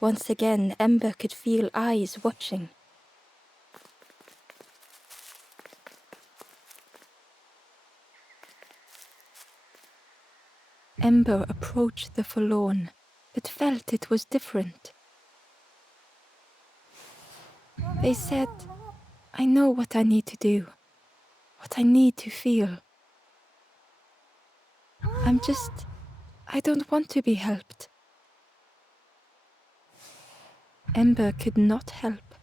Once again, Ember could feel eyes watching. Ember approached the forlorn, but felt it was different. They said, I know what I need to do, what I need to feel. I don't want to be helped. Ember could not help.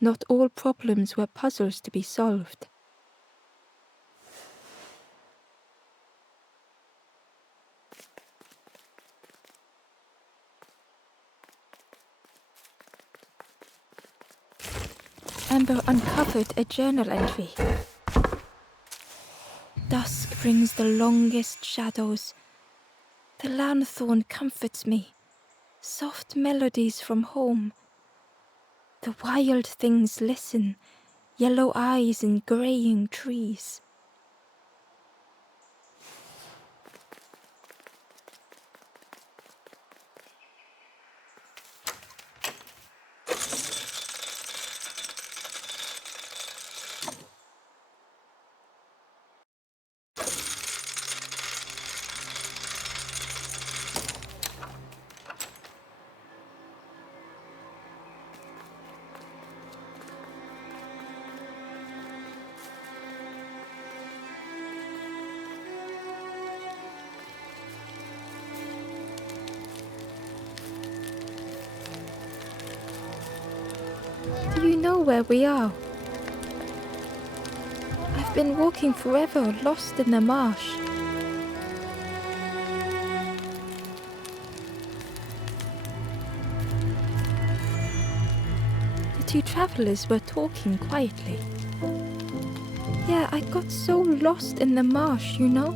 Not all problems were puzzles to be solved. Ember uncovered a journal entry. Dusk brings the longest shadows. The lanthorn comforts me. Soft melodies from home. The wild things listen, yellow eyes in graying trees. Do you know where we are? I've been walking forever, lost in the marsh. The two travelers were talking quietly. Yeah, I got so lost in the marsh, you know?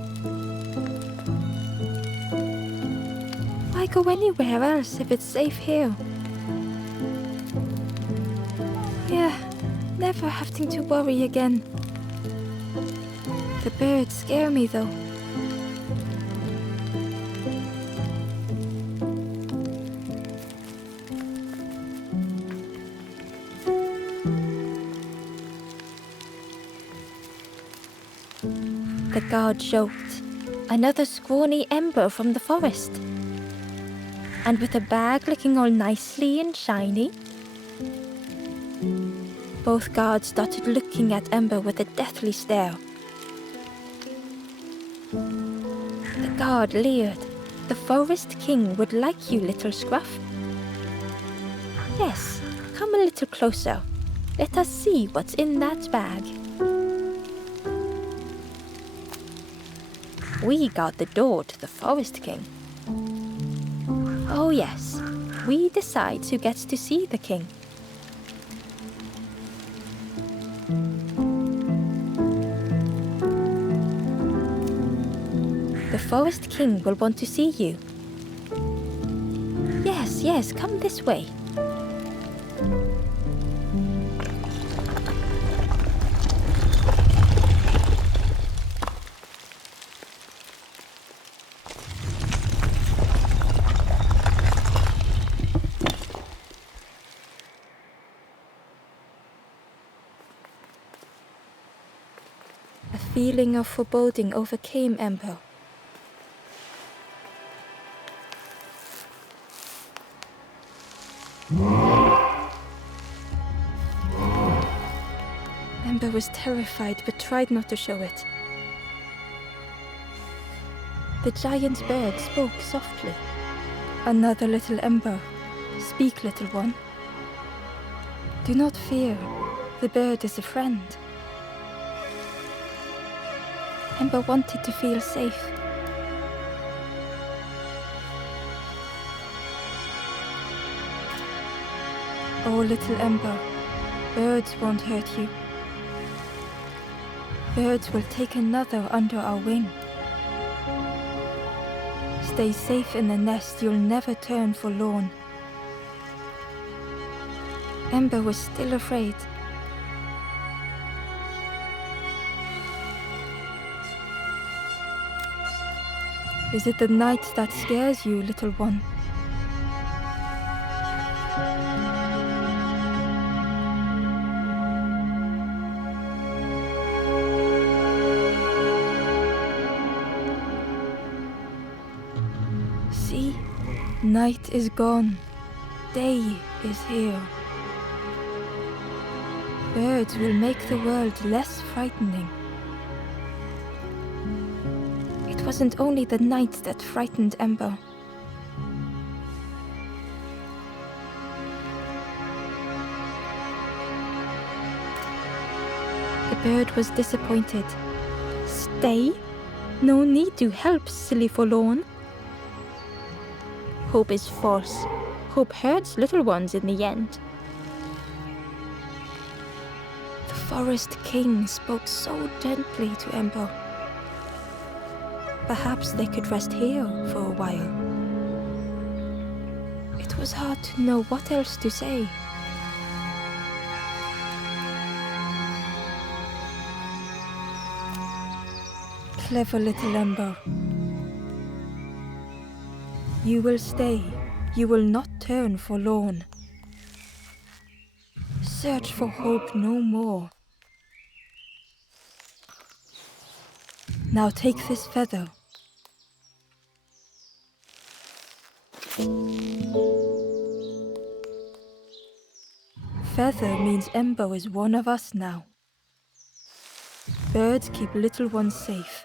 Why go anywhere else if it's safe here? Yeah, never having to worry again. The birds scare me though. The guard joked, another scrawny Ember from the forest. And with a bag looking all nicely and shiny. Both guards started looking at Ember with a deathly stare. The guard leered. The Forest King would like you, little scruff. Yes, come a little closer. Let us see what's in that bag. We guard the door to the Forest King. Oh yes, we decide who gets to see the king. The Forest King will want to see you. Yes, come this way. A feeling of foreboding overcame Ember. Ember was terrified but tried not to show it. The giant bird spoke softly. Another little Ember. Speak, little one. Do not fear. The bird is a friend. Ember wanted to feel safe. Oh, little Ember, birds won't hurt you. Birds will take another under our wing. Stay safe in the nest, you'll never turn forlorn. Ember was still afraid. Is it the night that scares you, little one? Night is gone, day is here. Birds will make the world less frightening. It wasn't only the night that frightened Ember. The bird was disappointed. Stay? No need to help, silly forlorn. Hope is false. Hope hurts little ones in the end. The Forest King spoke so gently to Ember. Perhaps they could rest here for a while. It was hard to know what else to say. Clever little Ember. You will stay. You will not turn forlorn. Search for hope no more. Now take this feather. Feather means Ember is one of us now. Birds keep little ones safe.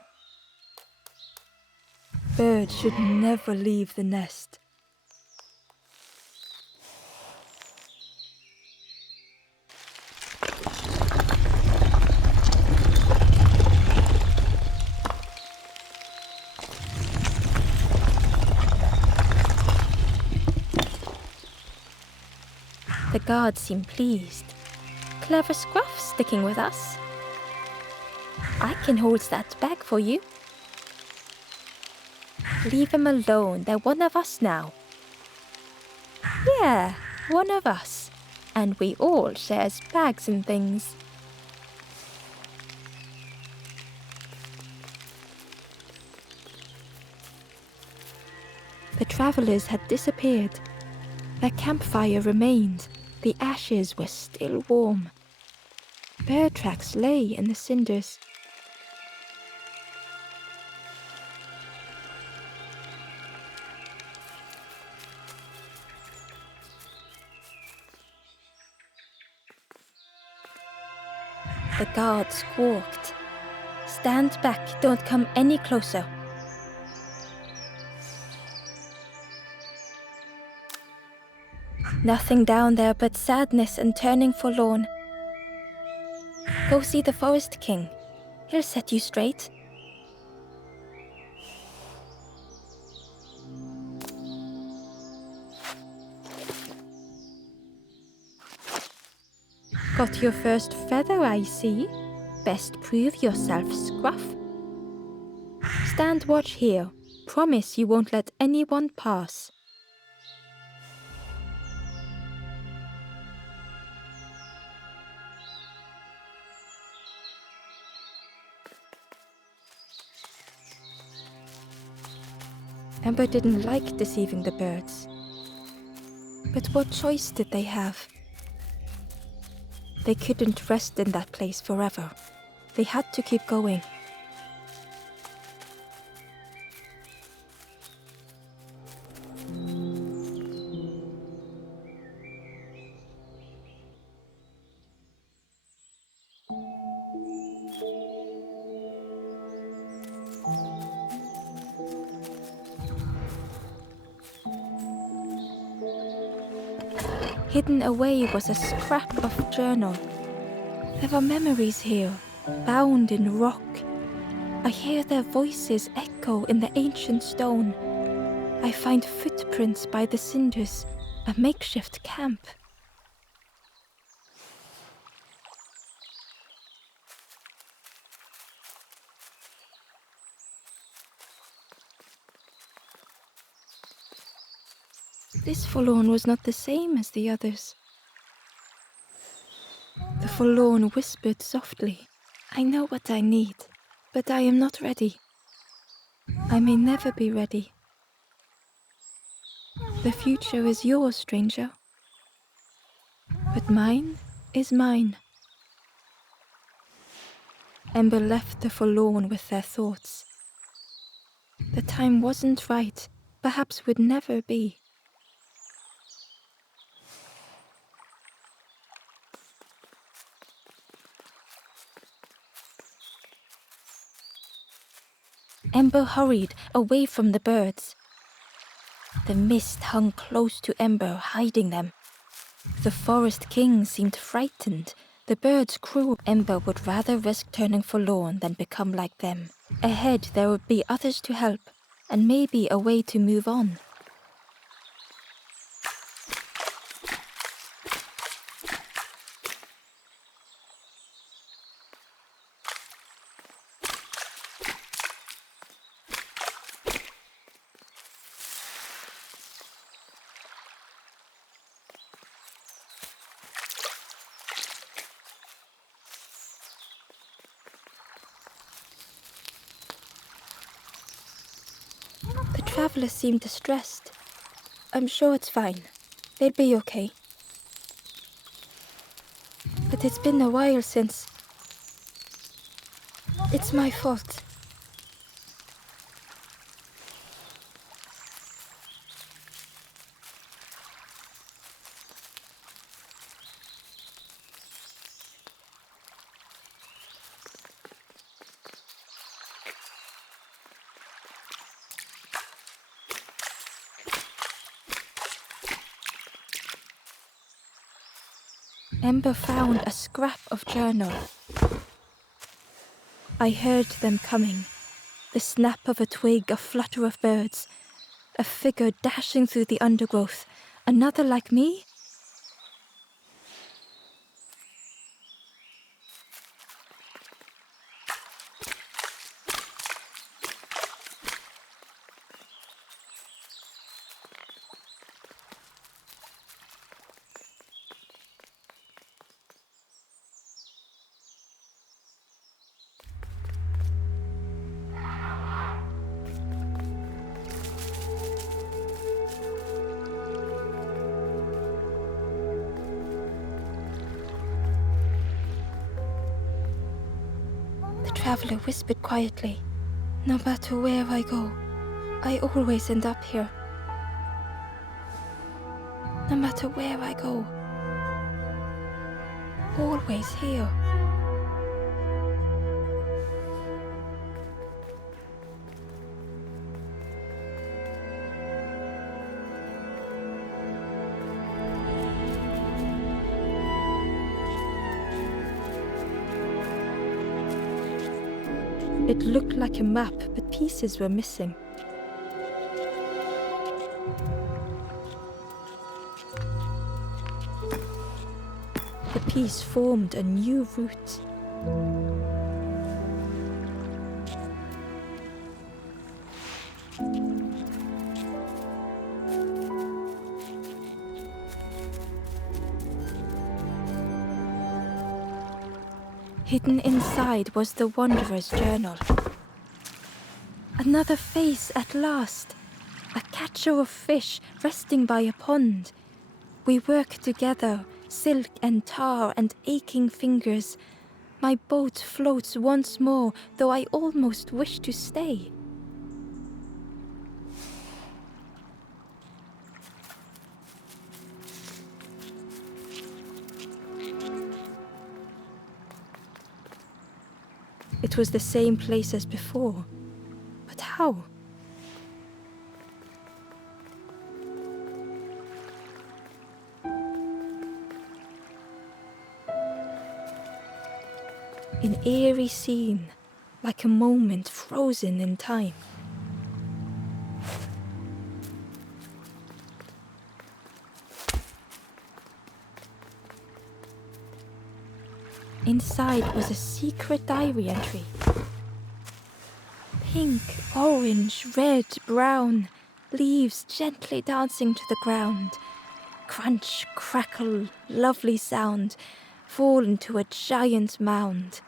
Birds should never leave the nest. The guards seem pleased. Clever Scruff sticking with us. I can hold that bag for you. Leave him alone, they're one of us now. Yeah, one of us. And we all shares bags and things. The travellers had disappeared. Their campfire remained. The ashes were still warm. Bird tracks lay in the cinders. The guard squawked. Stand back, don't come any closer. Nothing down there but sadness and turning forlorn. Go see the Forest King. He'll set you straight. Got your first feather, I see. Best prove yourself, Scruff. Stand watch here. Promise you won't let anyone pass. Ember didn't like deceiving the birds. But what choice did they have? They couldn't rest in that place forever. They had to keep going. Hidden away was a scrap of journal. There were memories here, bound in rock. I hear their voices echo in the ancient stone. I find footprints by the cinders, a makeshift camp. This forlorn was not the same as the others. The forlorn whispered softly, I know what I need, but I am not ready. I may never be ready. The future is yours, stranger. But mine is mine. Ember left the forlorn with their thoughts. The time wasn't right, perhaps would never be. Ember hurried away from the birds. The mist hung close to Ember, hiding them. The forest king seemed frightened. The birds crew. Ember would rather risk turning forlorn than become like them. Ahead there would be others to help, and maybe a way to move on. The traveler seemed distressed. I'm sure it's fine. They'll be okay. But it's been a while since... It's my fault. Ember found a scrap of journal. I heard them coming. The snap of a twig, a flutter of birds. A figure dashing through the undergrowth. Another like me? The traveler whispered quietly. No matter where I go, I always end up here. No matter where I go, always here. It looked like a map, but pieces were missing. The piece formed a new route. Hidden inside was the wanderer's journal. Another face at last. A catcher of fish resting by a pond. We work together, silk and tar and aching fingers. My boat floats once more, though I almost wish to stay. It was the same place as before. But how? An eerie scene, like a moment frozen in time. Inside was a secret diary entry. Pink, orange, red, brown, leaves gently dancing to the ground. Crunch, crackle, lovely sound, fall into a giant mound.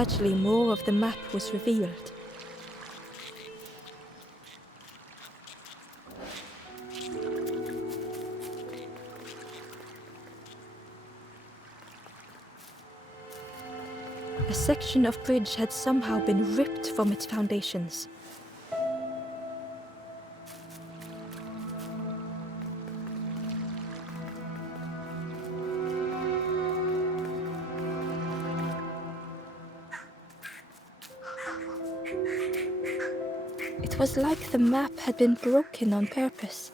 gradually more of the map was revealed. A section of bridge had somehow been ripped from its foundations. It was like the map had been broken on purpose.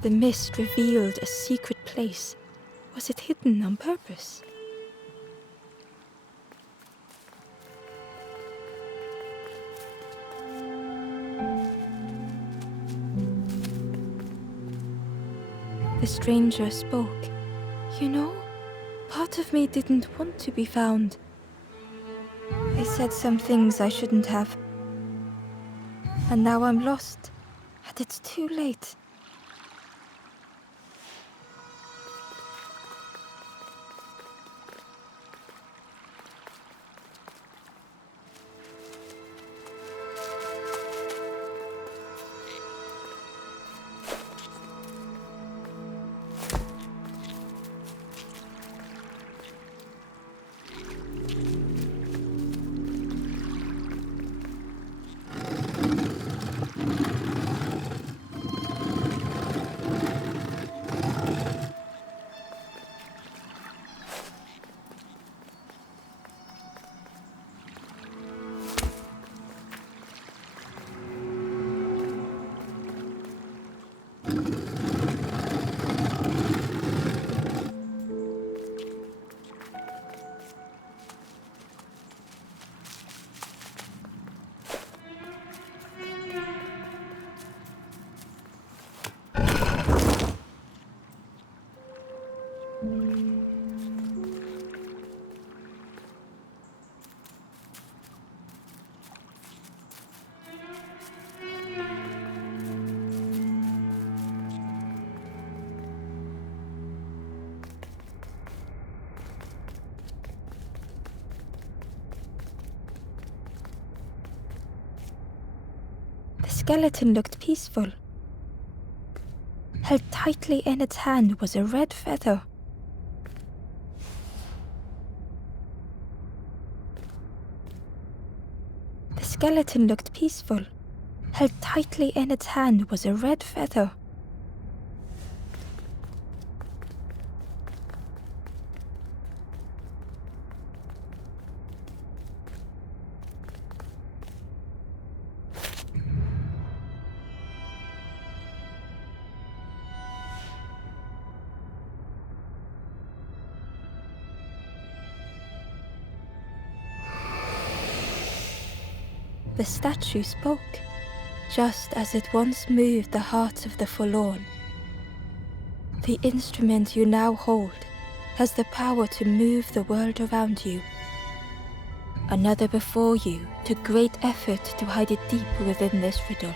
The mist revealed a secret place. Was it hidden on purpose? The stranger spoke. You know, part of me didn't want to be found. I said some things I shouldn't have. And now I'm lost, and it's too late. The skeleton looked peaceful. Held tightly in its hand was a red feather. The skeleton looked peaceful. Held tightly in its hand was a red feather. The statue spoke, just as it once moved the hearts of the forlorn. The instrument you now hold has the power to move the world around you. Another before you took great effort to hide it deep within this riddle.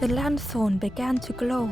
The lanthorn began to glow.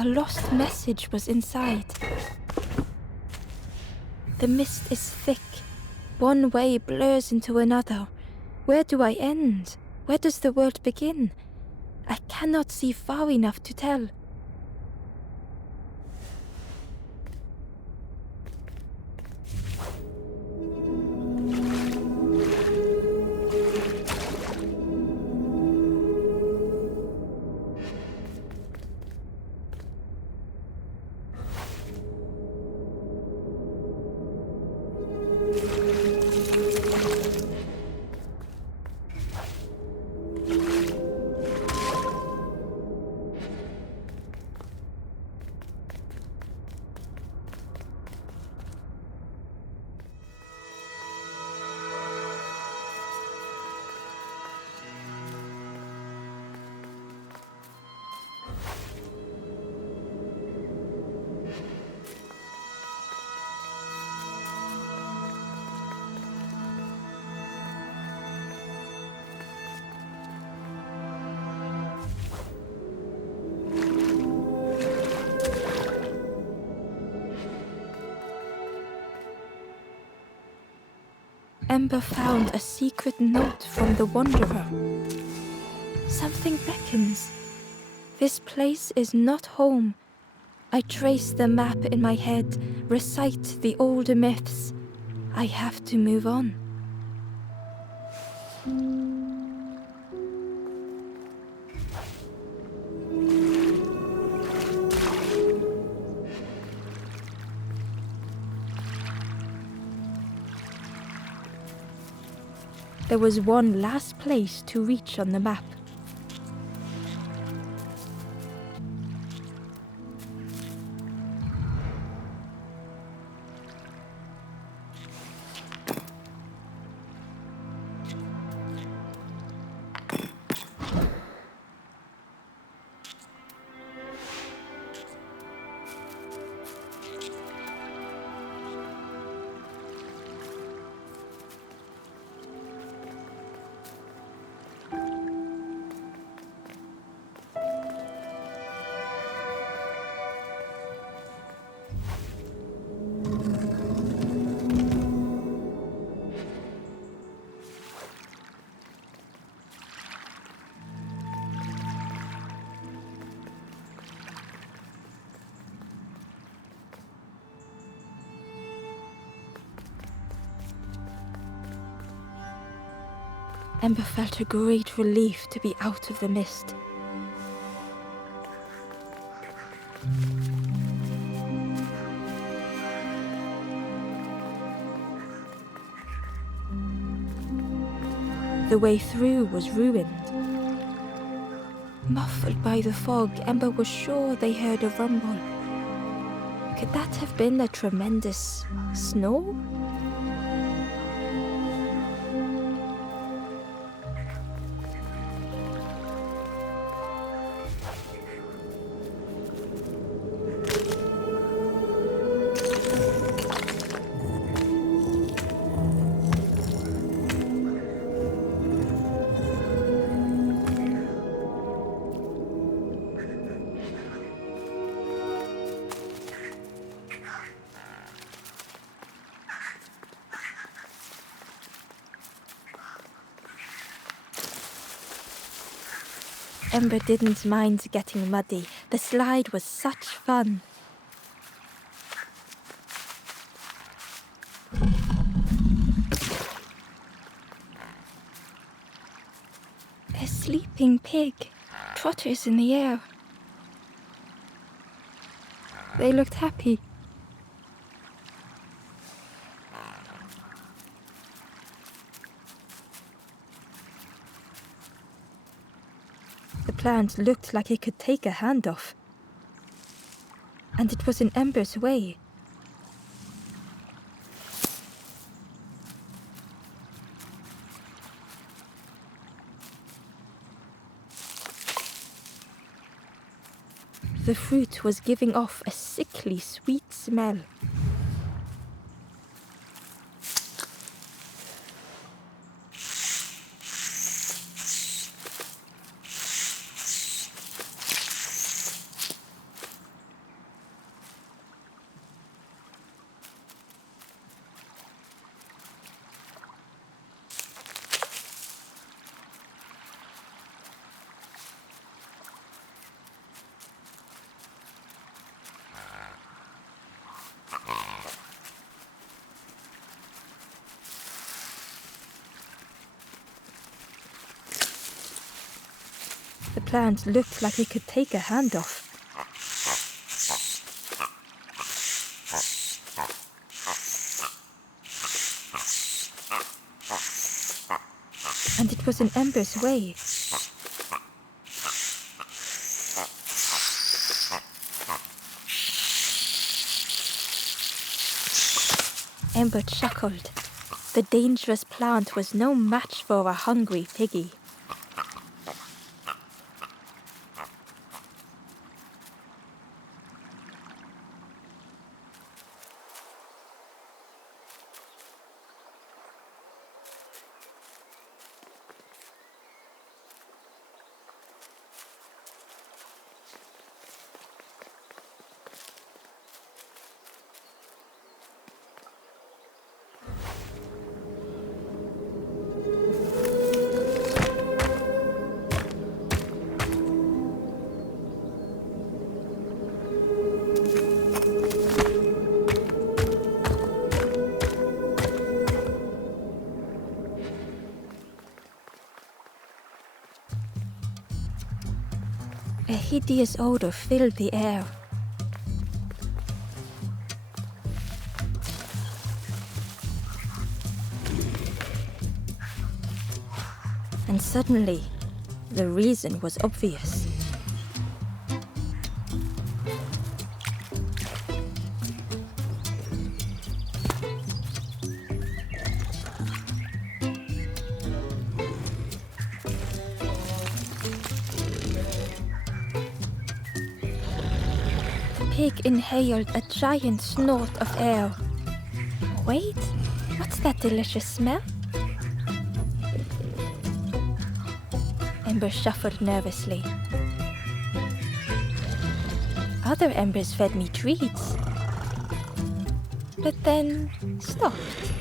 A lost message was inside. The mist is thick. One way blurs into another. Where do I end? Where does the world begin? I cannot see far enough to tell. Ember found a secret note from the Wanderer. Something beckons. This place is not home. I trace the map in my head, recite the older myths. I have to move on. There was one last place to reach on the map. Ember felt a great relief to be out of the mist. The way through was ruined. Muffled by the fog, Ember was sure they heard a rumble. Could that have been a tremendous snore? Ember didn't mind getting muddy. The slide was such fun. A sleeping pig trotters in the air. They looked happy. The plant looked like it could take a hand off. And it was in Ember's way. The fruit was giving off a sickly sweet smell. plant looked like it could take a hand off. And it was in Ember's way. Ember chuckled. The dangerous plant was no match for a hungry piggy. A hideous odor filled the air. And suddenly, the reason was obvious. The pig inhaled a giant snort of air. Wait, what's that delicious smell? Ember shuffled nervously. Other embers fed me treats, but then stopped.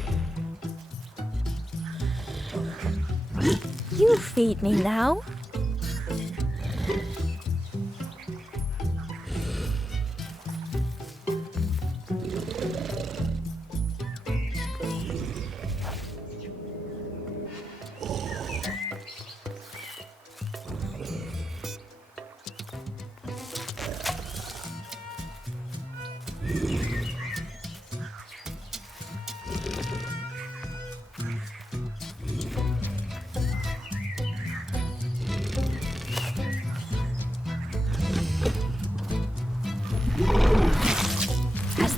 You feed me now.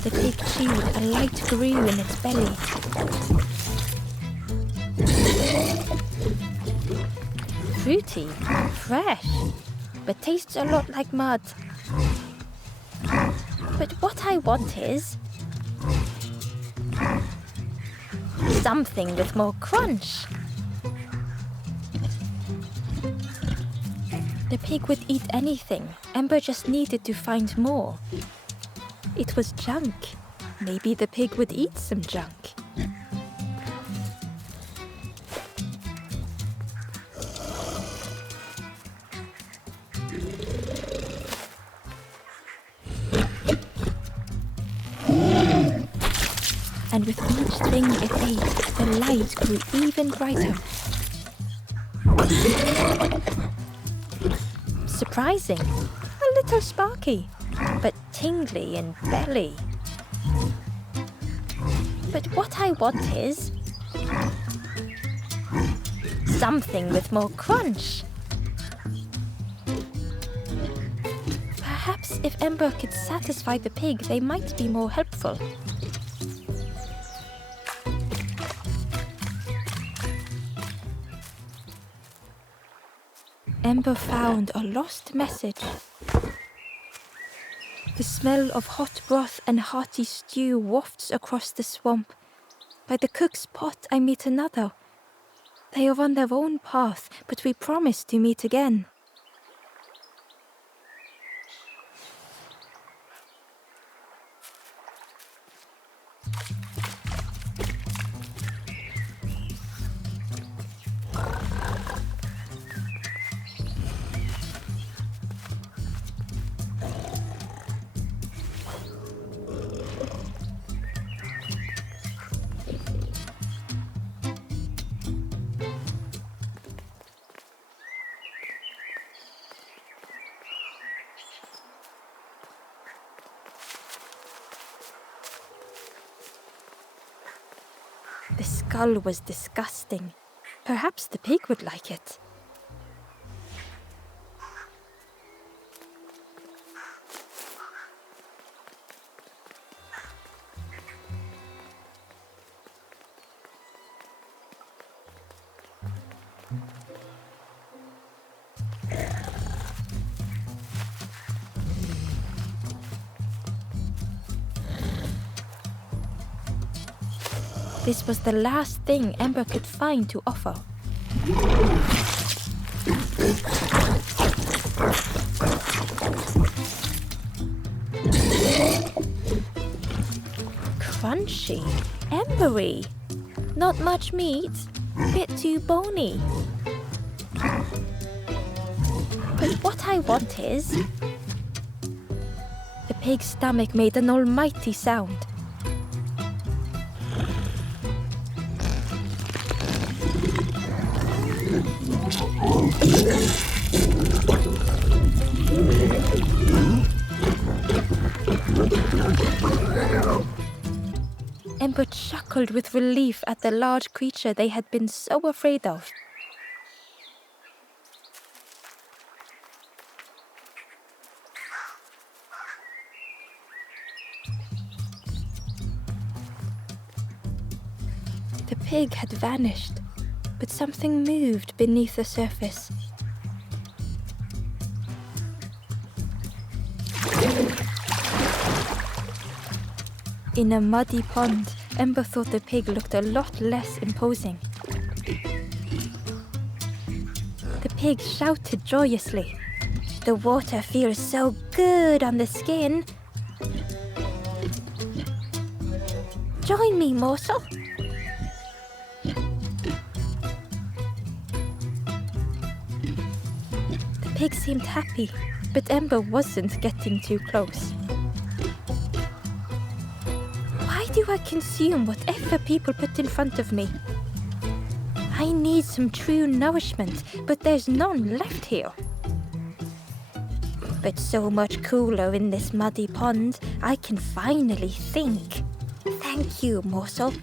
The pig chewed, a light grew in its belly. Fruity, fresh, but tastes a lot like mud. But what I want is something with more crunch. The pig would eat anything. Ember just needed to find more. It was junk. Maybe the pig would eat some junk. And with each thing it ate, the light grew even brighter. Surprising. A little sparky, but tingly in belly. But what I want is something with more crunch. Perhaps if Ember could satisfy the pig, they might be more helpful. Ember found a lost message. The smell of hot broth and hearty stew wafts across the swamp. By the cook's pot I meet another. They are on their own path, but we promise to meet again. The skull was disgusting. Perhaps the pig would like it. This was the last thing Ember could find to offer. Crunchy, embery. Not much meat, bit too bony. But what I want is... The pig's stomach made an almighty sound. Ember chuckled with relief at the large creature they had been so afraid of. The pig had vanished, but something moved beneath the surface. In a muddy pond, Ember thought the pig looked a lot less imposing. The pig shouted joyously. The water feels so good on the skin. Join me, morsel. The pig seemed happy, but Ember wasn't getting too close. Why do I consume whatever people put in front of me? I need some true nourishment, but there's none left here. But so much cooler in this muddy pond, I can finally think. Thank you, morsel.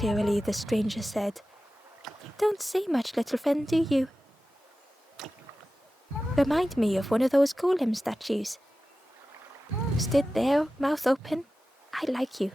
Cheerily, the stranger said, "Don't say much, little friend, do you? Remind me of one of those golem statues. Stood there, mouth open. I like you."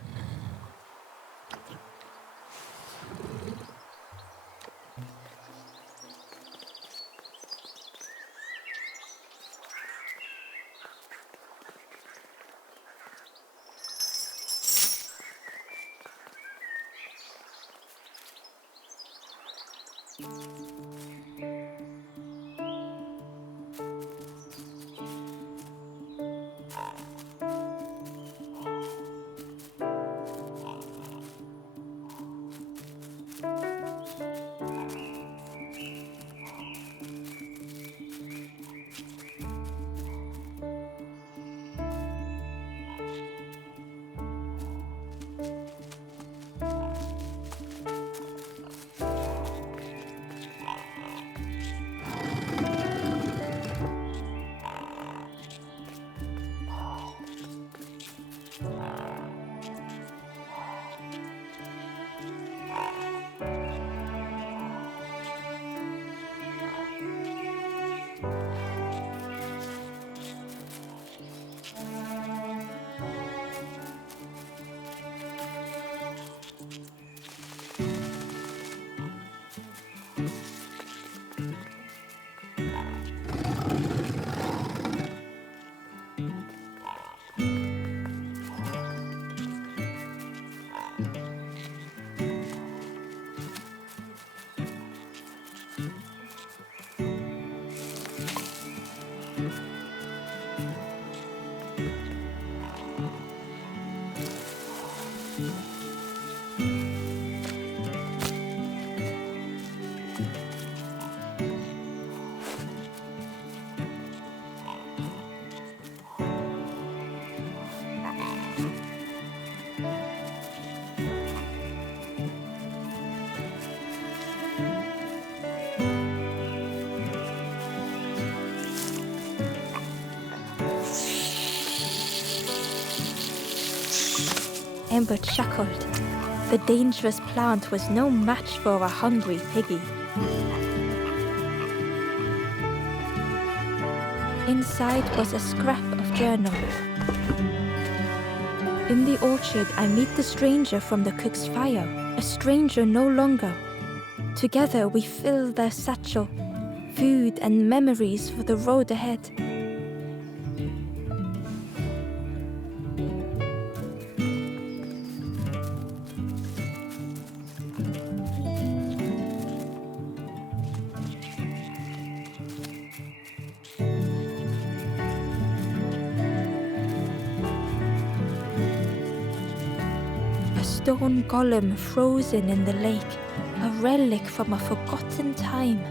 but shackled. The dangerous plant was no match for a hungry piggy. Inside was a scrap of journal. In the orchard I meet the stranger from the cook's fire, a stranger no longer. Together we fill their satchel, food and memories for the road ahead. A stone golem frozen in the lake, a relic from a forgotten time.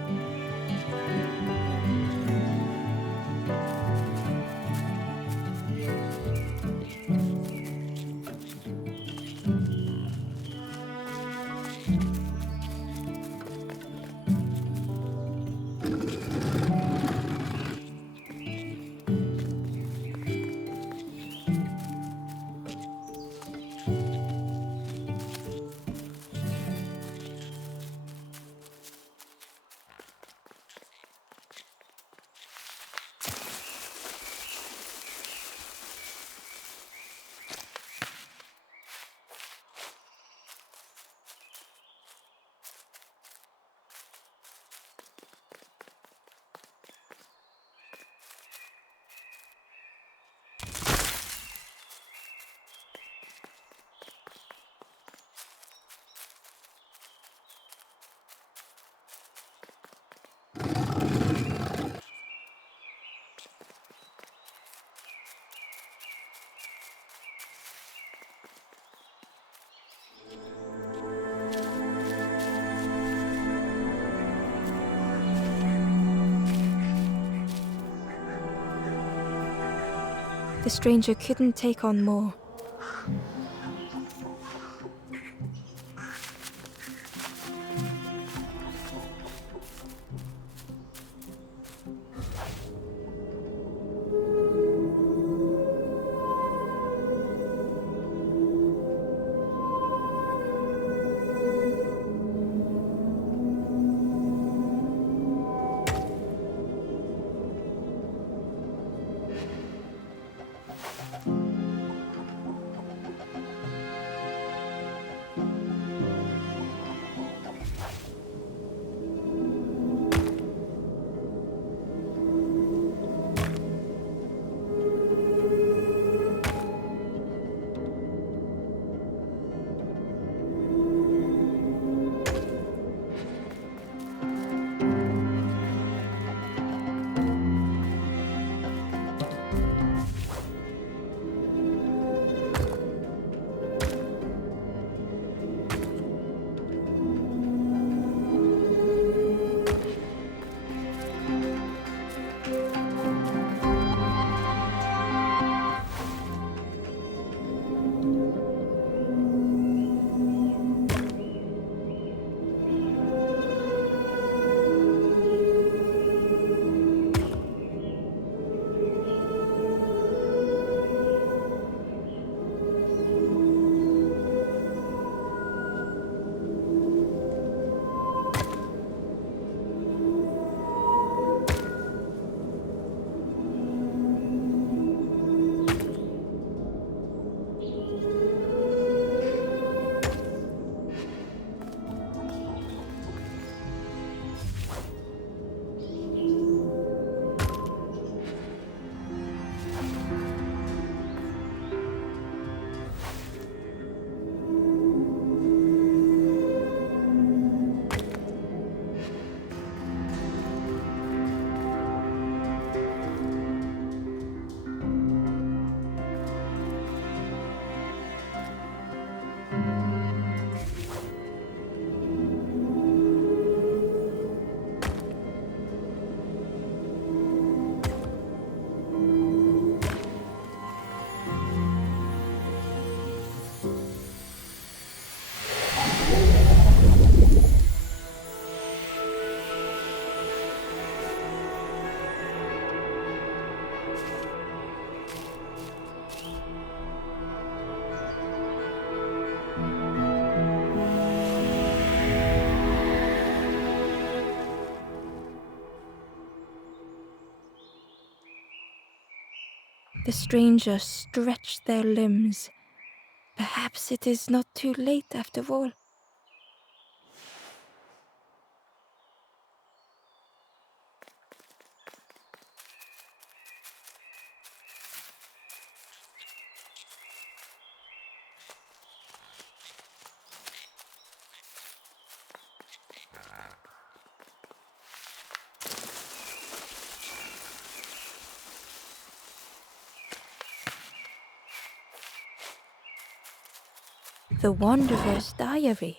The stranger couldn't take on more. The stranger stretched their limbs. Perhaps it is not too late after all. The Wanderer's Diary.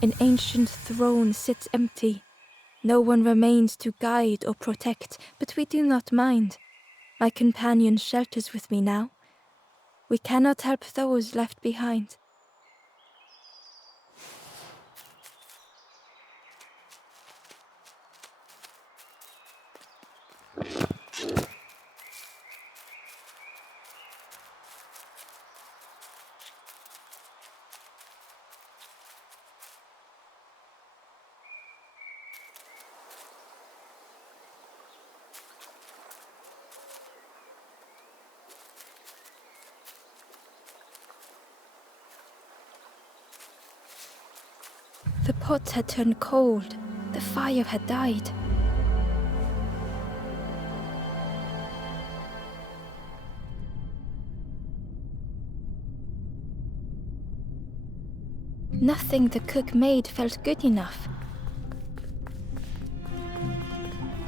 An ancient throne sits empty. No one remains to guide or protect, but we do not mind. My companion shelters with me now. We cannot help those left behind. The pot had turned cold. The fire had died. Nothing the cook made felt good enough.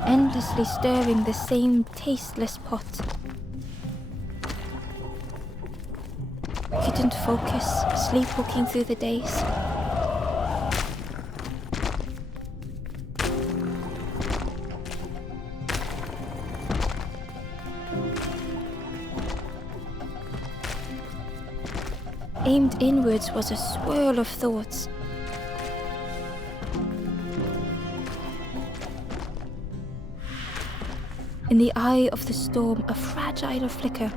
Endlessly stirring the same tasteless pot. Couldn't focus, sleepwalking through the days. Aimed inwards was a swirl of thoughts. In the eye of the storm, a fragile flicker.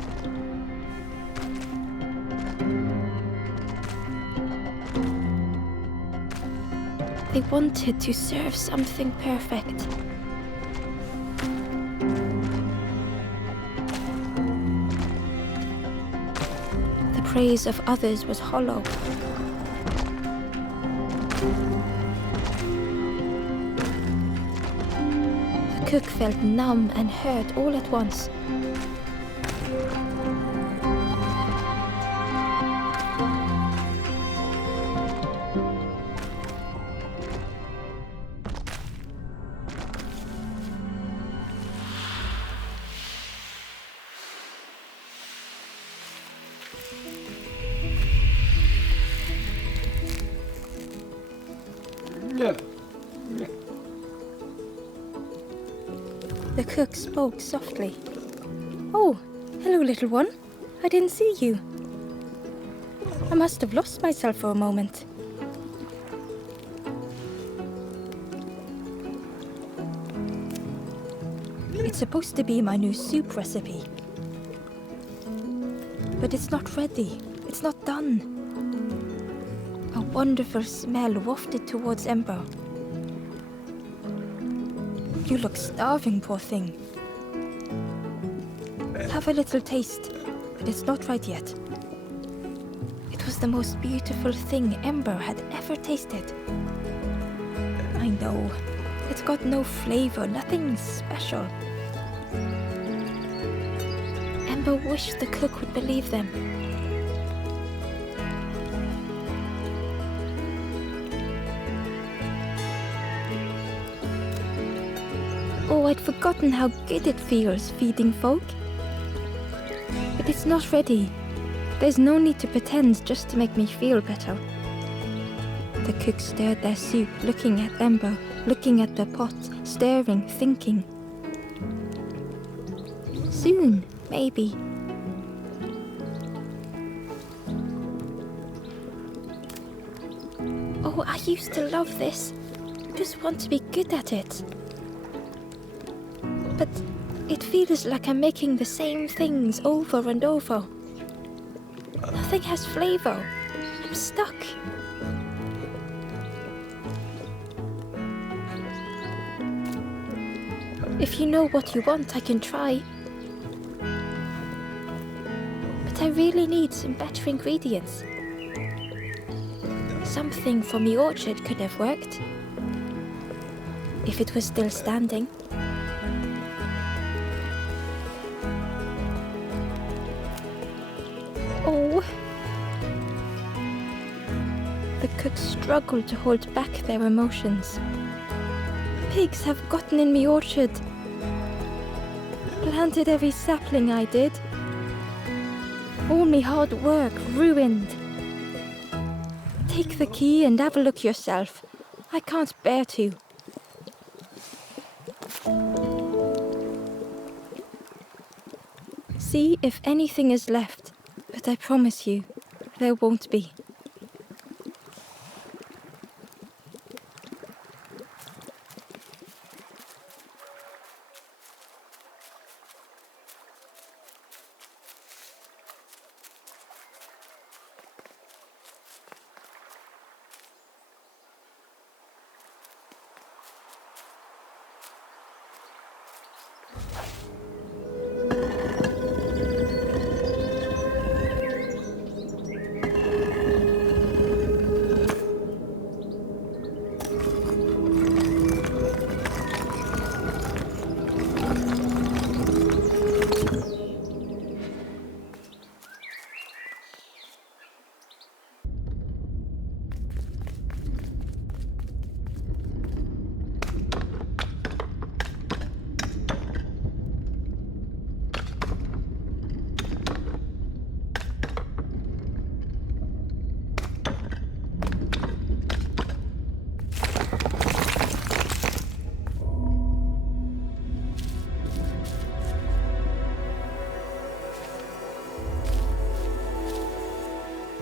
They wanted to serve something perfect. The praise of others was hollow. The cook felt numb and hurt all at once. The cook spoke softly. "Oh, hello, little one. I didn't see you. I must have lost myself for a moment." It's supposed to be my new soup recipe. But it's not ready. It's not done. A wonderful smell wafted towards Ember. "You look starving, poor thing. Have a little taste, but it's not right yet." It was the most beautiful thing Ember had ever tasted. I know, it's got no flavor, nothing special. Ember wished the cook would believe them. Oh, I'd forgotten how good it feels feeding folk. But it's not ready. There's no need to pretend just to make me feel better. The cook stirred their soup, looking at Ember, looking at the pot, stirring, thinking. Soon, maybe. Oh, I used to love this. Just want to be good at it. But it feels like I'm making the same things over and over. Nothing has flavor. I'm stuck. If you know what you want, I can try. But I really need some better ingredients. Something from the orchard could have worked. If it was still standing. Oh. The cooks struggle to hold back their emotions. Pigs have gotten in me orchard. Planted every sapling I did. All me hard work ruined. Take the key and have a look yourself. I can't bear to. See if anything is left, but I promise you, there won't be.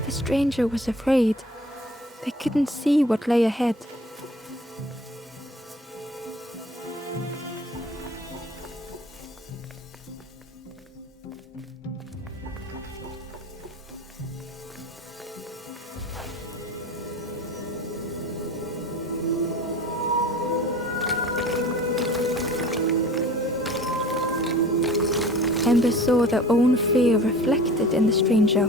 The stranger was afraid. They couldn't see what lay ahead. Ember saw their own fear reflected in the stranger.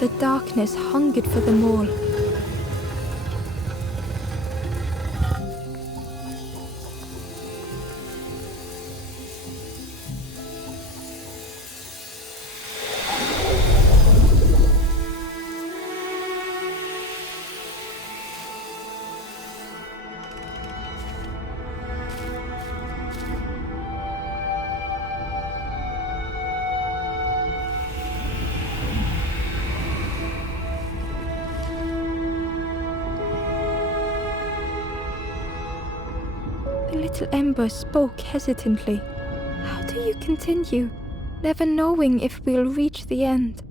The darkness hungered for them all. The little ember spoke hesitantly. How do you continue, never knowing if we'll reach the end?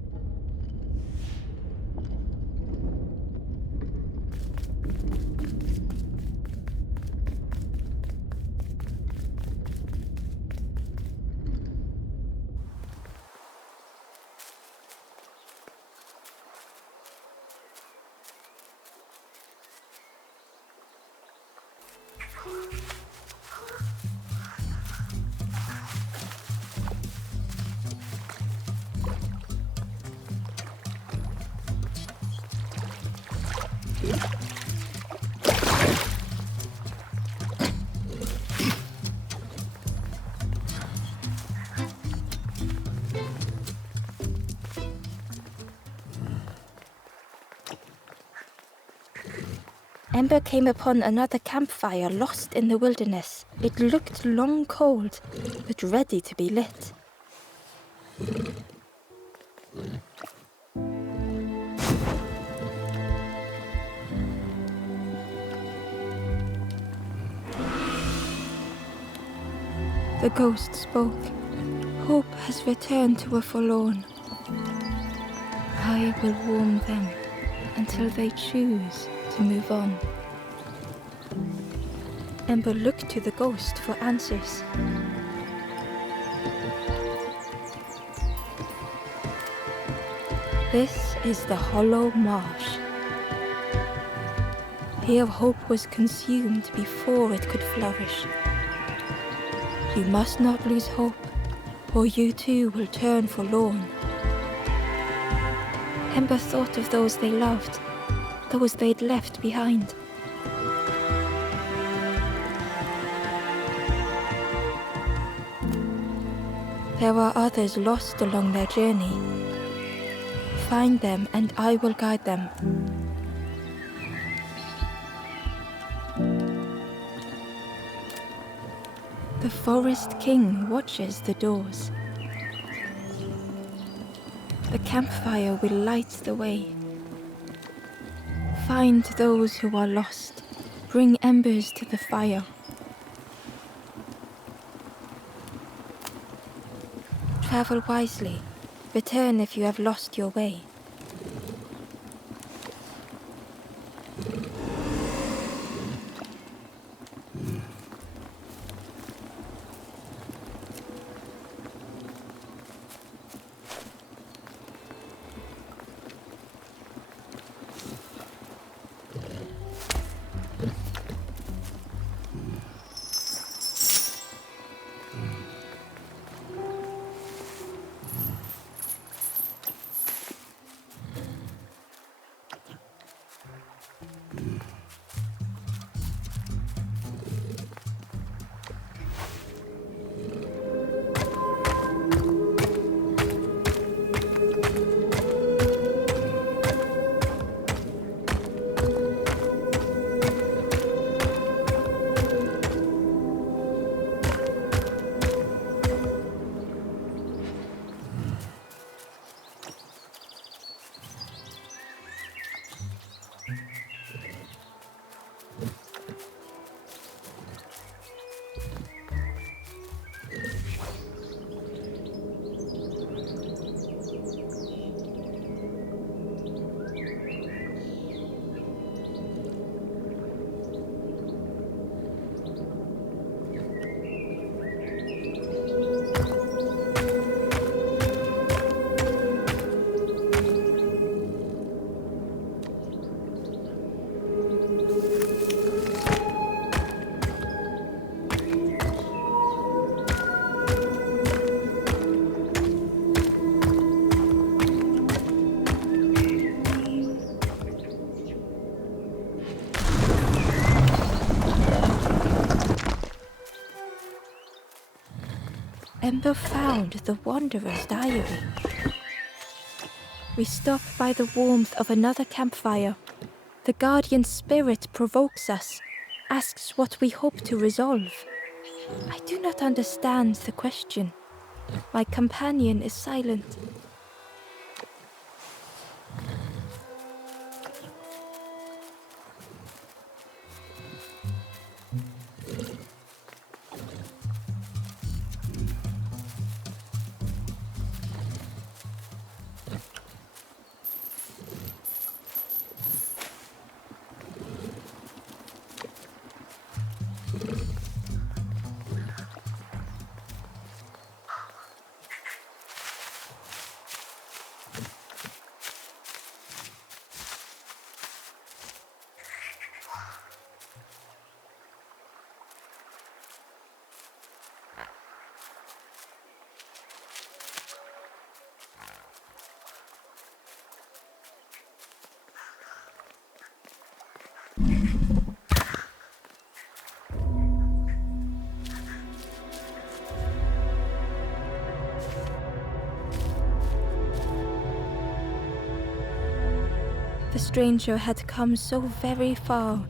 Ember came upon another campfire lost in the wilderness. It looked long cold, but ready to be lit. The ghost spoke. Hope has returned to a forlorn. I will warm them until they choose to move on. Ember looked to the ghost for answers. This is the hollow marsh. Here hope was consumed before it could flourish. You must not lose hope, or you too will turn forlorn. Ember thought of those they loved, those they'd left behind. There are others lost along their journey. Find them and I will guide them. The forest king watches the doors. The campfire will light the way. Find those who are lost. Bring embers to the fire. Travel wisely. Return if you have lost your way. Ember found the Wanderer's diary. We stop by the warmth of another campfire. The guardian spirit provokes us, asks what we hope to resolve. I do not understand the question. My companion is silent. The stranger had come so very far,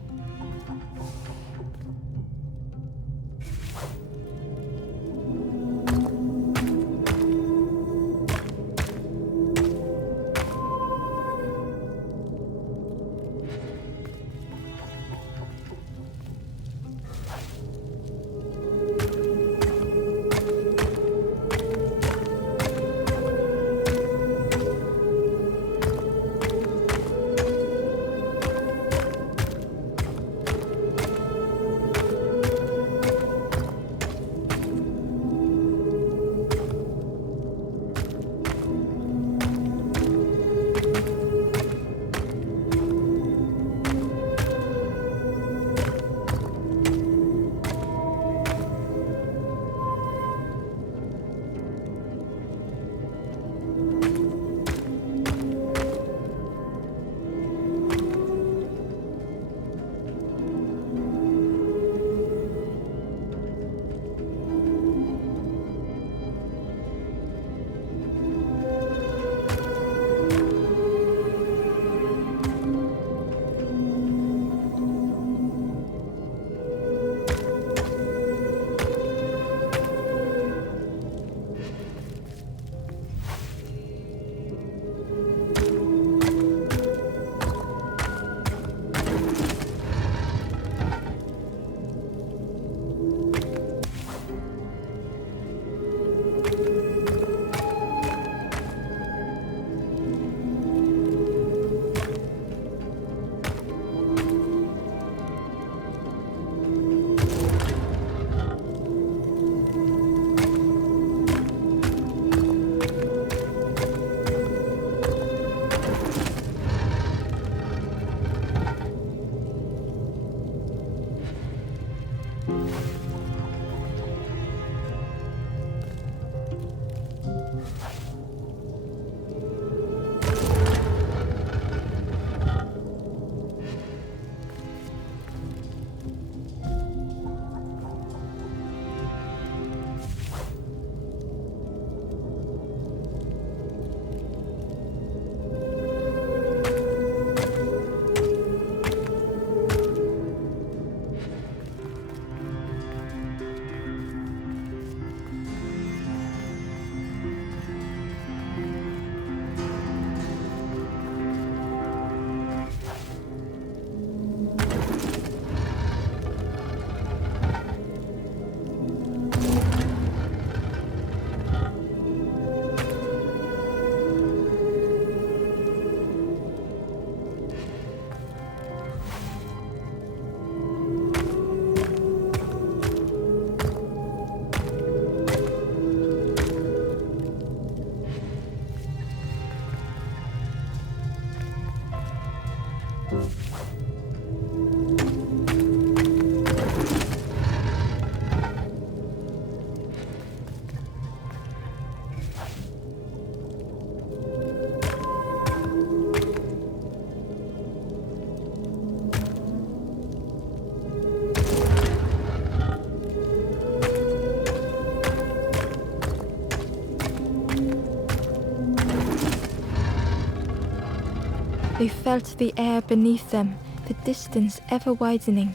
They felt the air beneath them, the distance ever widening.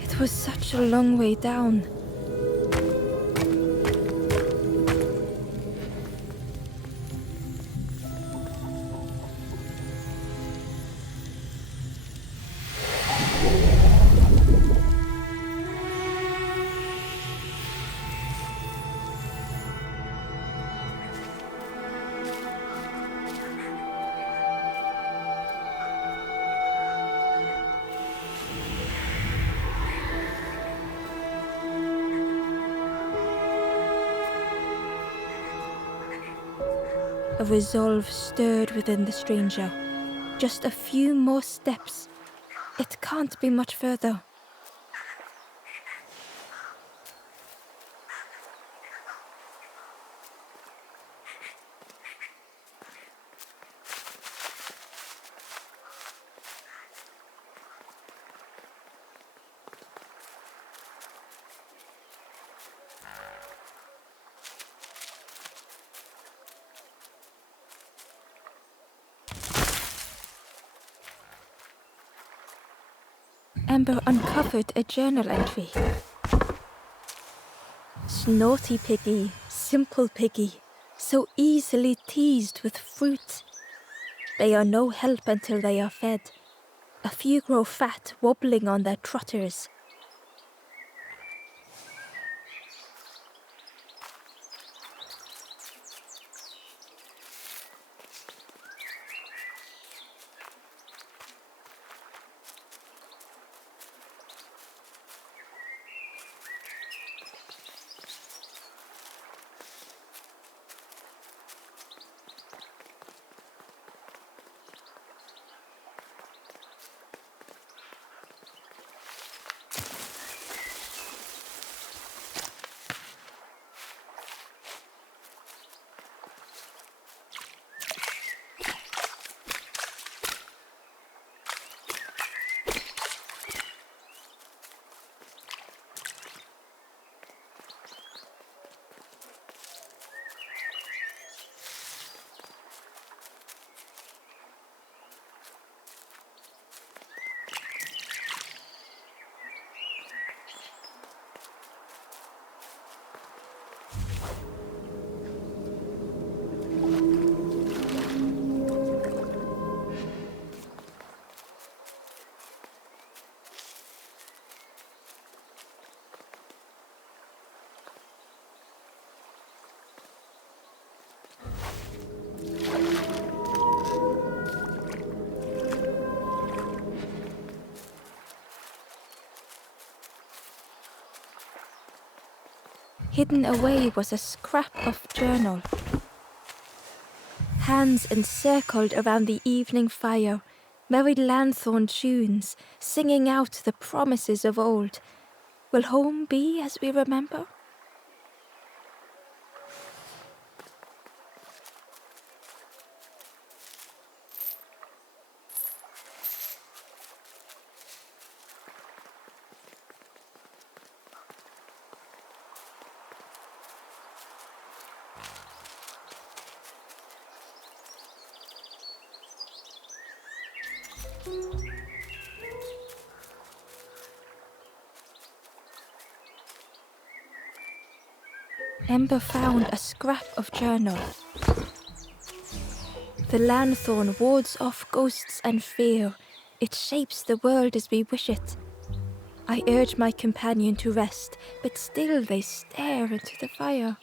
It was such a long way down. A resolve stirred within the stranger. Just a few more steps. It can't be much further. Amber uncovered a journal entry. Snaughty piggy, simple piggy, so easily teased with fruit. They are no help until they are fed. A few grow fat, wobbling on their trotters. Hidden away was a scrap of journal. Hands encircled around the evening fire, merry lanthorn tunes, singing out the promises of old. Will home be as we remember? Ember found a scrap of journal. The lanthorn wards off ghosts and fear. It shapes the world as we wish it. I urge my companion to rest, but still they stare into the fire.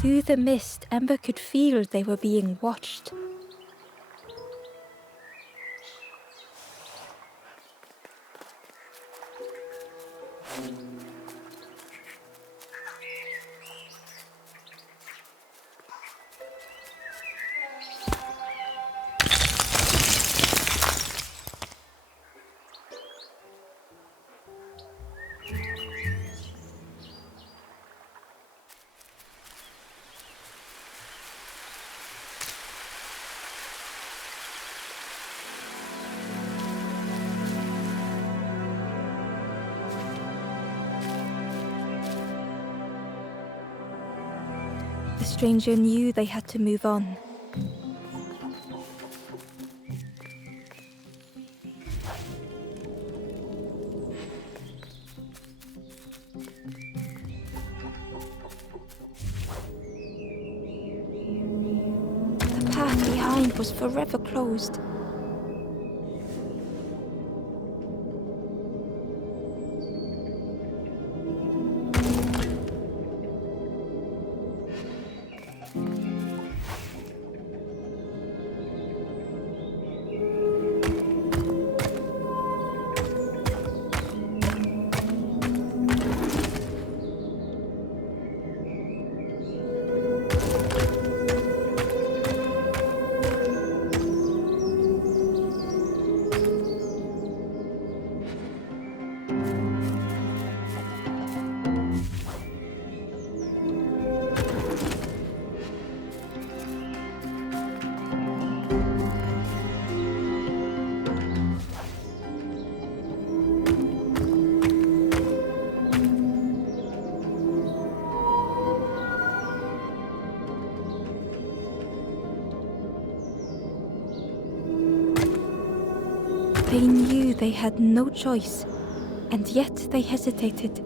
Through the mist, Ember could feel they were being watched. The stranger knew they had to move on. The path behind was forever closed. They knew they had no choice, and yet they hesitated.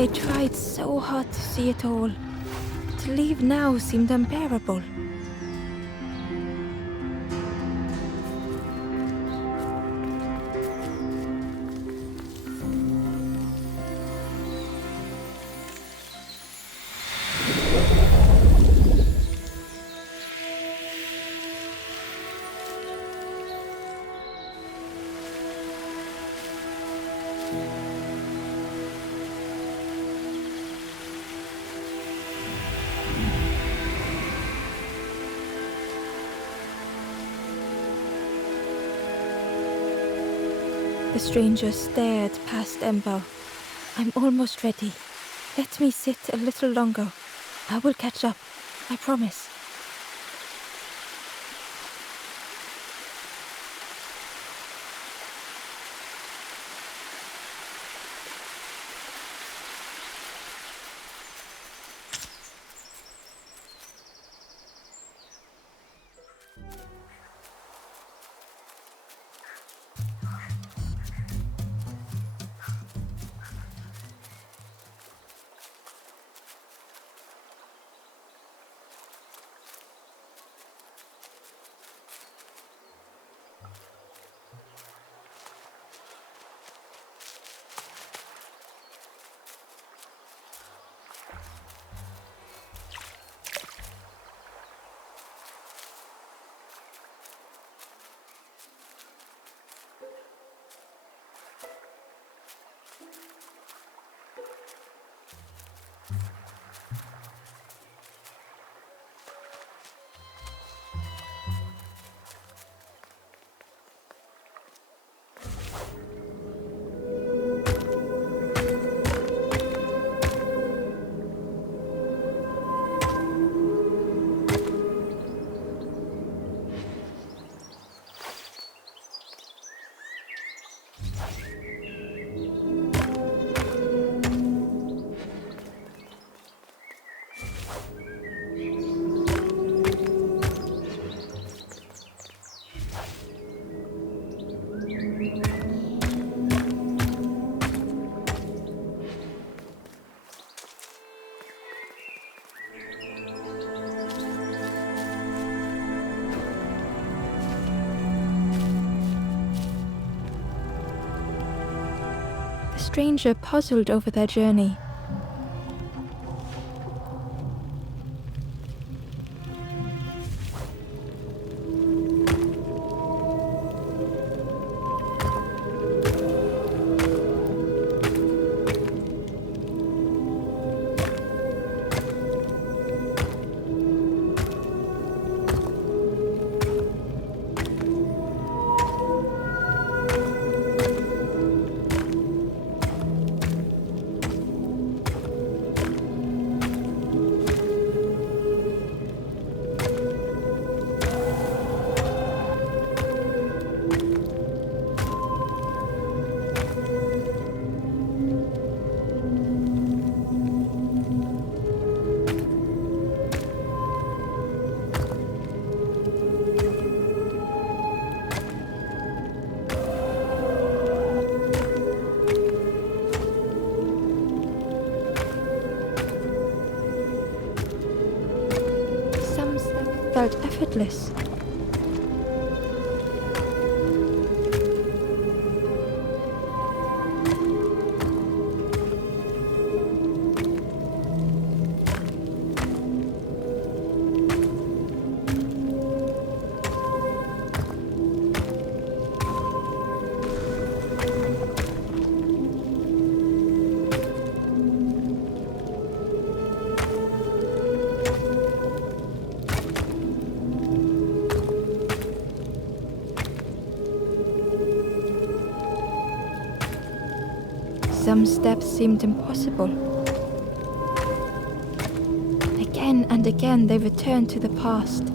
They tried so hard to see it all. To leave now seemed unbearable. The stranger stared past Ember. I'm almost ready. Let me sit a little longer. I will catch up, I promise. The stranger puzzled over their journey. Felt effortless. Some steps seemed impossible. Again and again they returned to the past.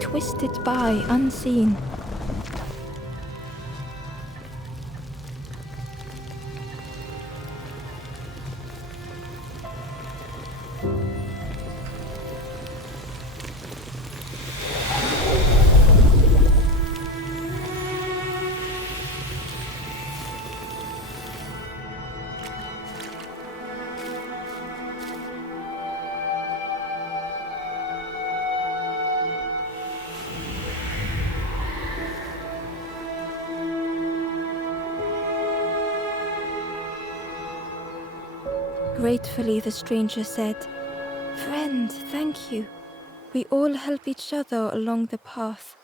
Twisted by unseen. Gratefully, the stranger said, "Friend, thank you. We all help each other along the path."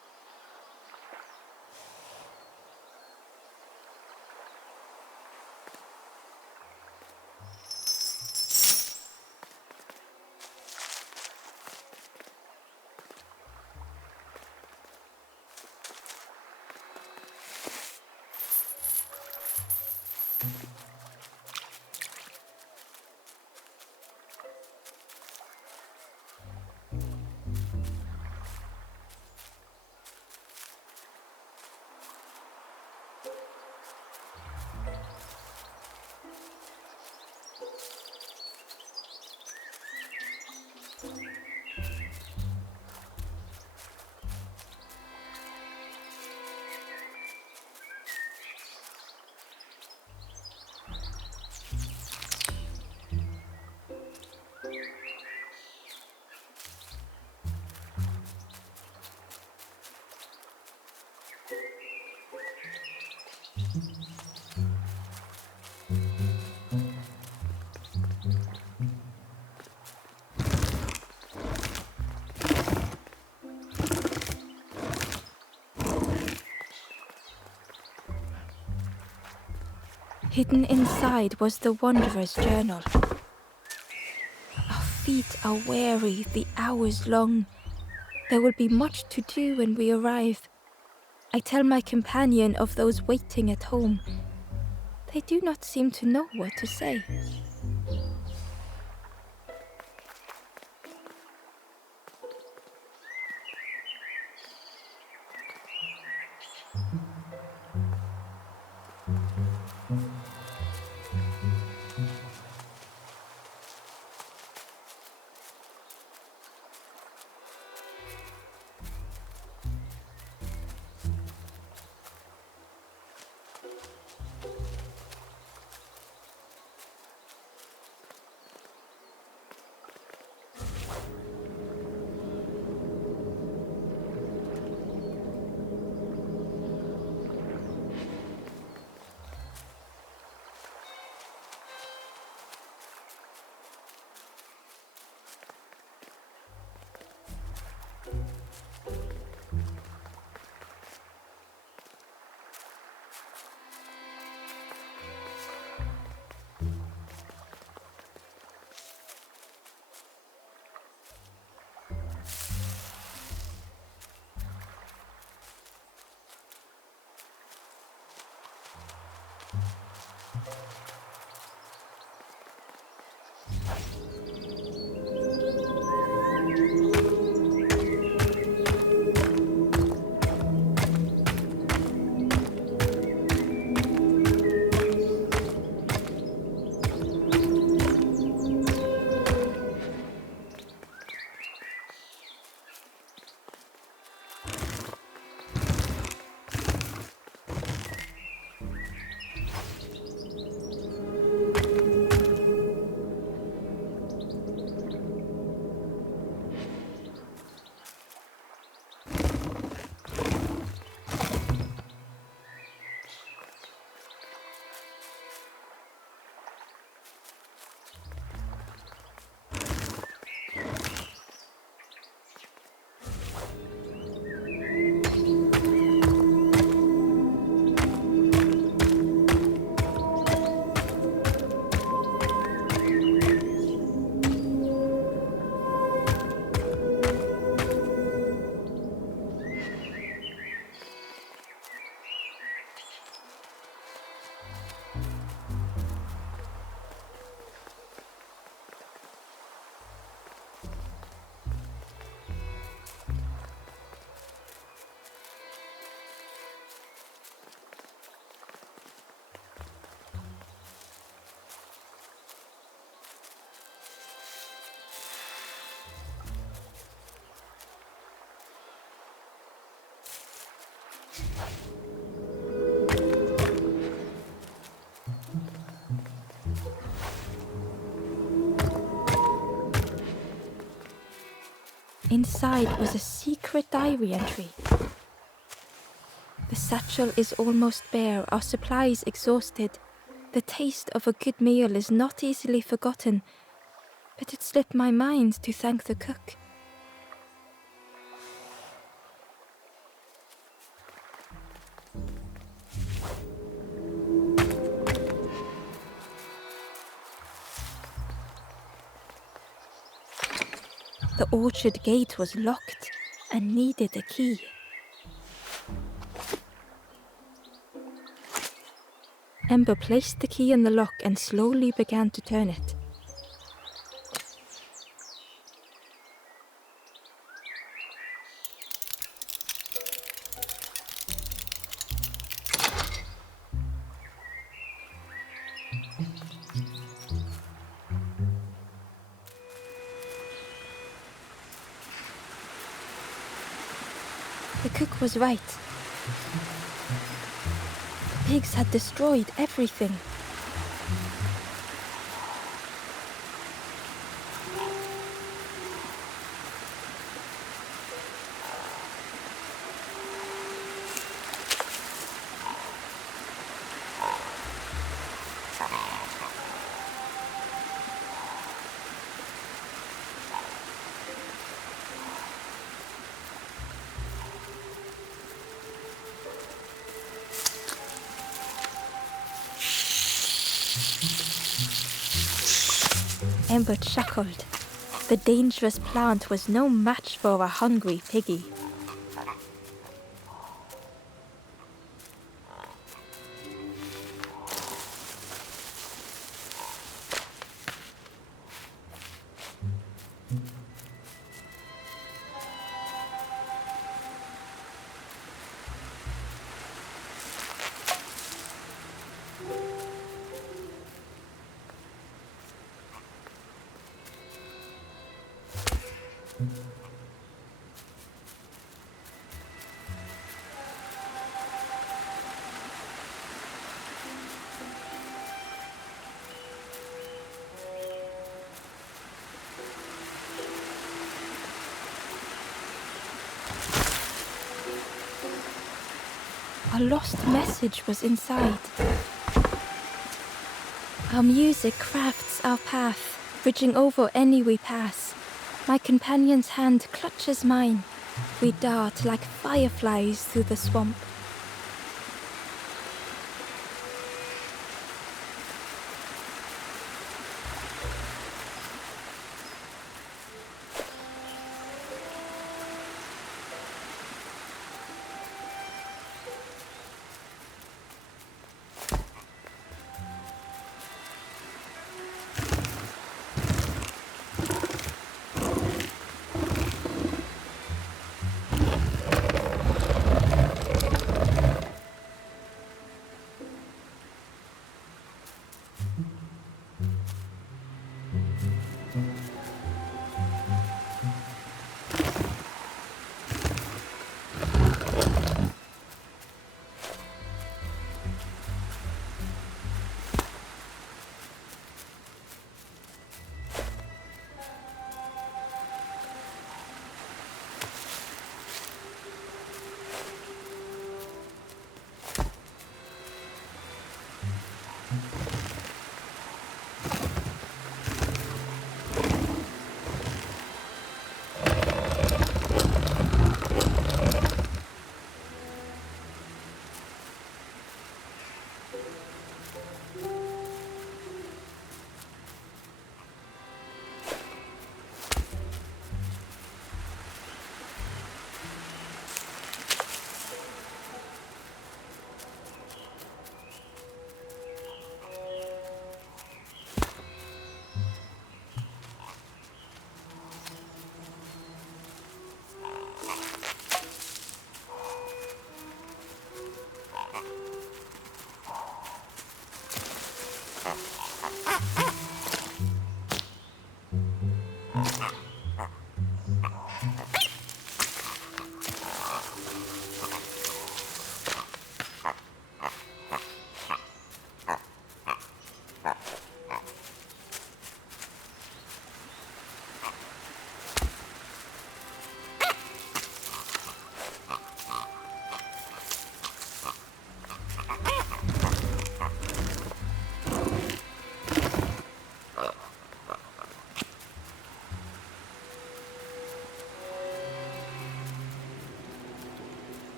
Hidden inside was the wanderer's journal. Our feet are weary, the hours long. There will be much to do when we arrive. I tell my companion of those waiting at home. They do not seem to know what to say. Inside was a secret diary entry. The satchel is almost bare, our supplies exhausted. The taste of a good meal is not easily forgotten, but it slipped my mind to thank the cook. The orchard gate was locked and needed a key. Ember placed the key in the lock and slowly began to turn it. The cook was right. The pigs had destroyed everything. Ember chuckled. The dangerous plant was no match for a hungry piggy. A lost message was inside. Our music crafts our path, bridging over any we pass. My companion's hand clutches mine. We dart like fireflies through the swamp.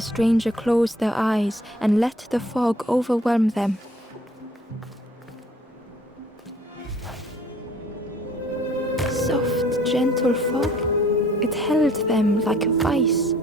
The stranger closed their eyes and let the fog overwhelm them. Soft, gentle fog, it held them like a vice.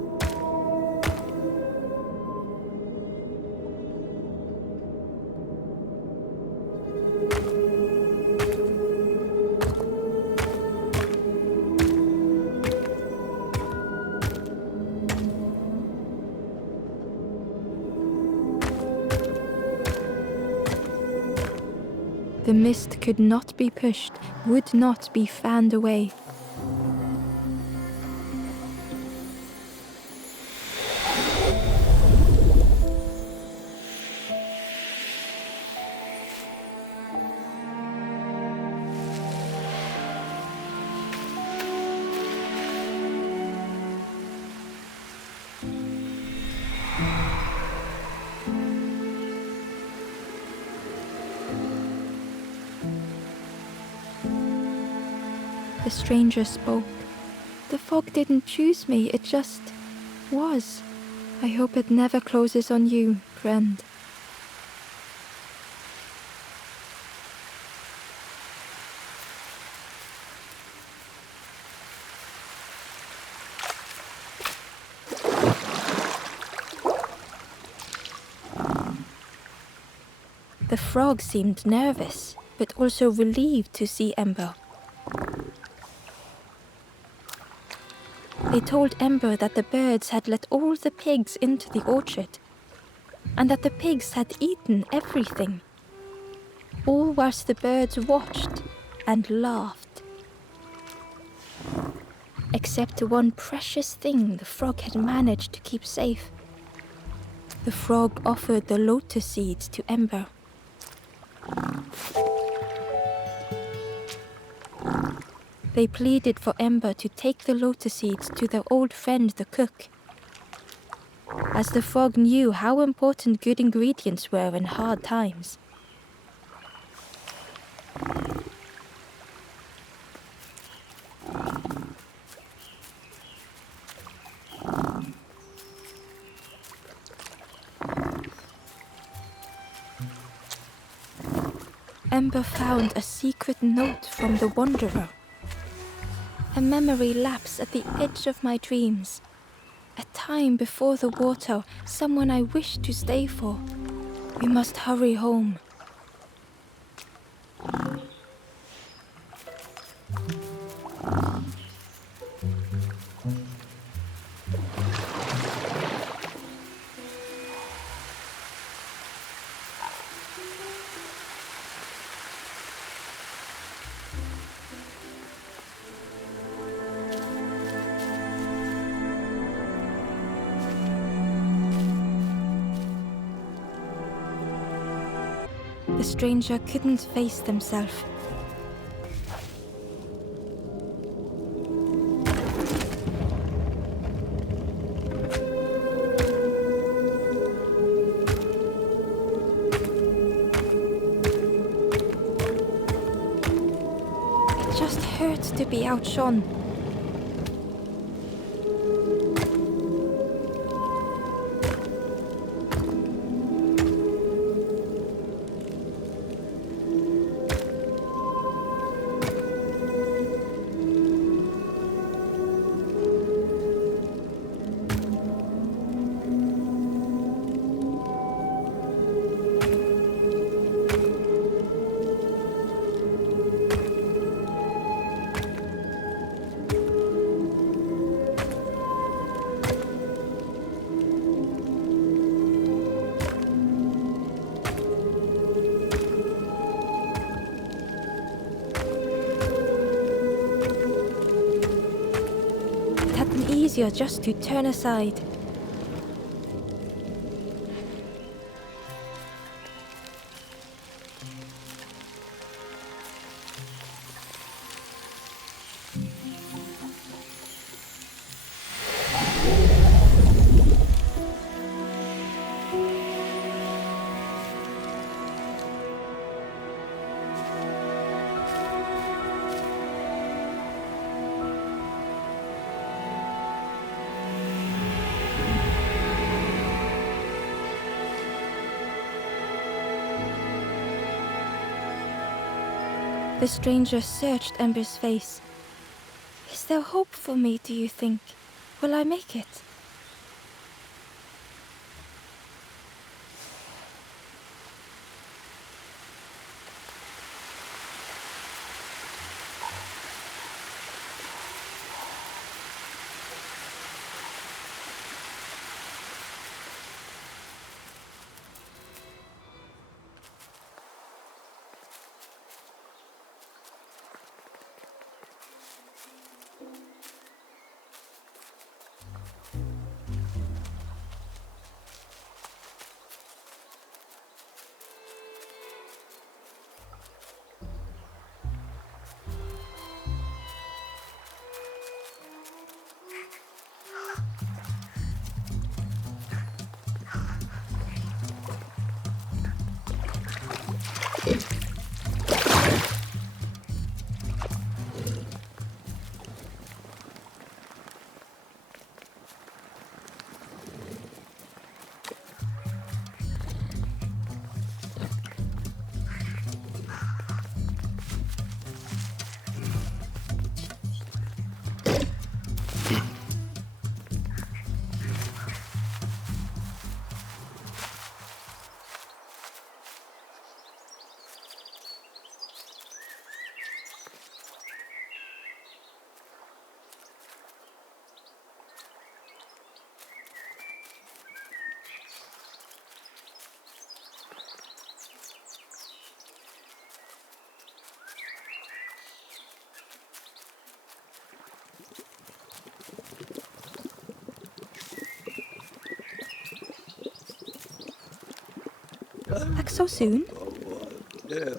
The mist could not be pushed, would not be fanned away. The stranger spoke. The fog didn't choose me, it just was. I hope it never closes on you, friend. The frog seemed nervous, but also relieved to see Ember. They told Ember that the birds had let all the pigs into the orchard, and that the pigs had eaten everything, all whilst the birds watched and laughed. Except one precious thing the frog had managed to keep safe. The frog offered the lotus seeds to Ember. They pleaded for Ember to take the lotus seeds to their old friend the cook, as the frog knew how important good ingredients were in hard times. Ember found a secret note from the Wanderer. A memory lapse at the edge of my dreams. A time before the water, someone I wished to stay for. We must hurry home. The stranger couldn't face themselves. It just hurt to be outshone. Easier just to turn aside. The stranger searched Ember's face. Is there hope for me, do you think? Will I make it? Back so soon? Yeah.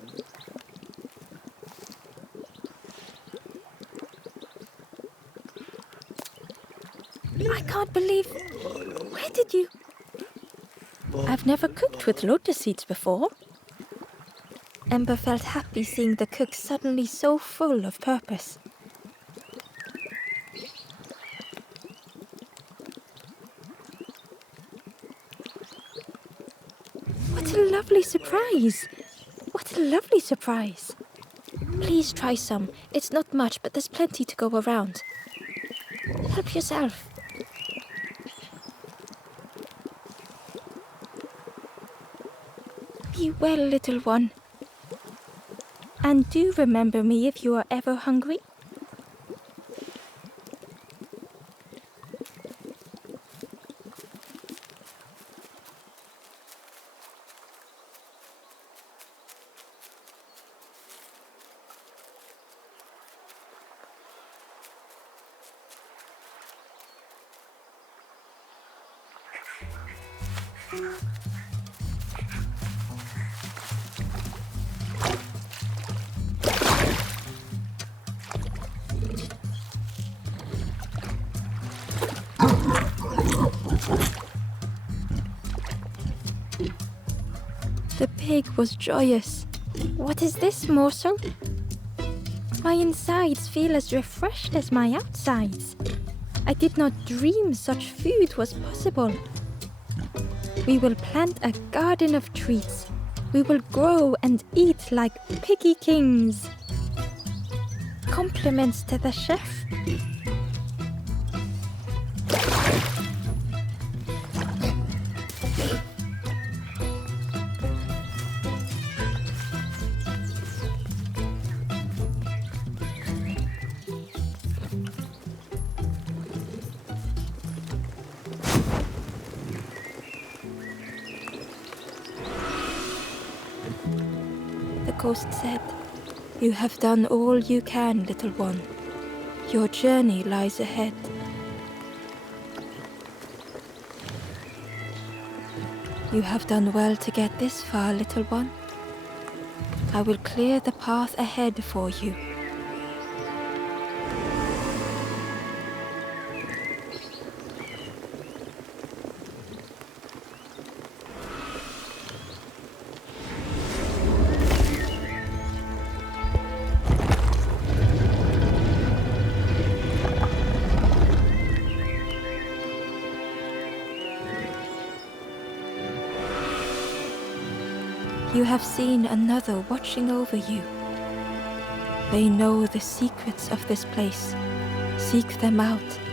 I can't believe... Where did you... I've never cooked with lotus seeds before. Ember felt happy seeing the cook suddenly so full of purpose. What a lovely surprise! What a lovely surprise! Please try some. It's not much, but there's plenty to go around. Help yourself. Be well, little one. And do remember me if you are ever hungry. The pig was joyous. What is this morsel? My insides feel as refreshed as my outsides. I did not dream such food was possible. We will plant a garden of treats. We will grow and eat like piggy kings. Compliments to the chef. The ghost said, "You have done all you can, little one. Your journey lies ahead." You have done well to get this far, little one. I will clear the path ahead for you. You have seen another watching over you. They know the secrets of this place. Seek them out